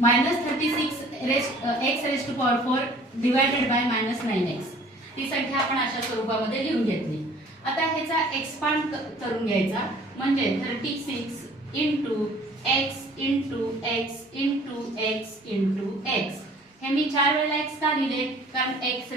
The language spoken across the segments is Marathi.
-36x⁴ डिवायडेड बाय -9x ती संख्या आपण अशा स्वरूपामध्ये लिहून घेतली। आता ह्याचा एक्सपांड करून घ्यायचा म्हणजे 36 into x into x into x into x हे मी 4 वेळा x का लिहिले कारण x⁴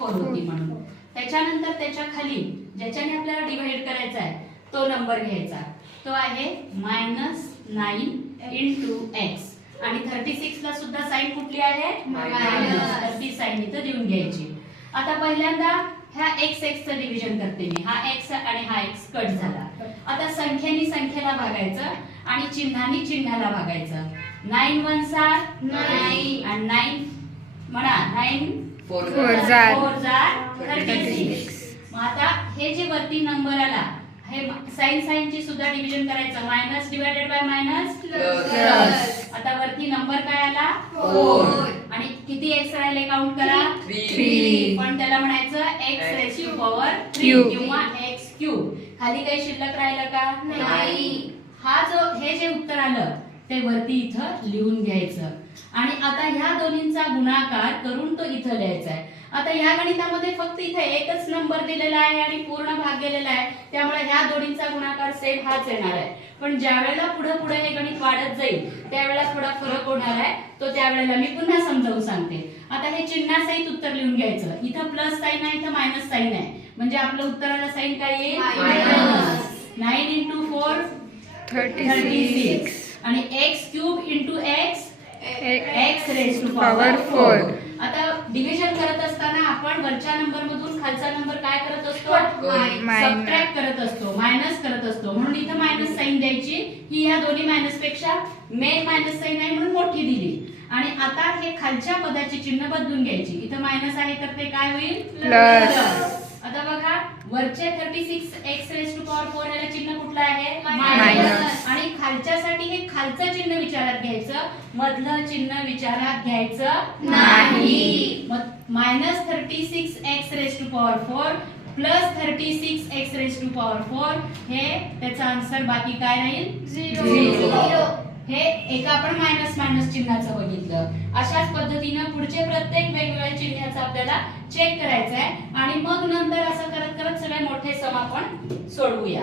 होती म्हणून। त्याच्यानंतर त्याच्या खाली ज्याच्याने आपल्याला डिवाइड करायचा आहे तो नंबर घ्यायचा, तो आहे -9 इंटू x आणि 36 ला सुद्धा साइन कुठली आहे मायनस, ती साइन इथं देऊन घ्यायची। आता पहिल्यांदा ह्या x चं डिव्हिजन करते मी, हा x आणि हा x कट झाला। आता संख्येने संख्येला भागायचं आणि चिन्हाने चिन्हाला भागायचं। 9 1 9 आणि 9 म्हणा 9 4 36। मग आता हे जे वरती नंबर आला हे साइन ची सुद्धा डिव्हिजन करायचं, minus divided by minus plus. आता वरती नंबर काय आला 4 आणि किती x राहिले काउंट करा 3, पण त्याला म्हणायचं x⁴ किंवा x³ खाली काही शिल्लक राहिलं का नाही। हे जे उत्तर आलं ते वरती इथं लिहून घ्यायचं आणि आता ह्या दोन्हींचा गुणाकार करून तो इथं लिहायचा आहे। आता ह्या गणितामध्ये फक्त इथे एकच नंबर दिलेला आहे आणि पूर्ण भाग गेलेला आहे, त्यामुळे ह्या दोन्हींचा गुणाकार सेम हाच येणार आहे। पण ज्या वेळेला पुढे हे गणित वाढत जाईल त्यावेळेला थोडा फरक होणार आहे, तो त्यावेळेला मी पुन्हा समजावून सांगते। आता हे चिन्हासहित उत्तर लिहून घ्यायचं, इथं प्लस साइन आहे इथं मायनस साइन आहे म्हणजे आपलं उत्तराला साइन काय येईल मायनस। 9 इंटू 4 36 आणि x³ इंटू x x⁴। आता डिव्हिजन करत असताना आपण वरच्या नंबर मधून खालचा नंबर काय करत असतो सबट्रॅक्ट करत असतो, मायनस करत असतो, म्हणून इथं मायनस साइन द्यायची। ही या दोन्ही मायनस पेक्षा मेन मायनस साइन आहे म्हणून मोठी दिली। आणि आता हे खालच्या पदाची चिन्ह बदलून घ्यायची, इथं मायनस आहे तर ते काय होईल प्लस। आता बघा वरचे 36 x⁴ याला चिन्ह कुठलं आहे मायनस आणि खालच्यासाठी हे खालचं चिन्ह विचारात घ्यायचं, मधलं चिन्ह विचारात घ्यायचं नाही। मग -36 x⁴ प्लस 36 x⁴ हे त्याचा आन्सर बाकी काय राहील 0। हे एक आपण मायनस मायनस चिन्हाचं बघितलं। अशाच पद्धतीने पुढचे प्रत्येक वेगवेगळ्या चिन्हाचं आपल्याला चेक करायचं आहे आणि मग नंतर असं करत करत सगळे मोठे सम आपण सोडवूया।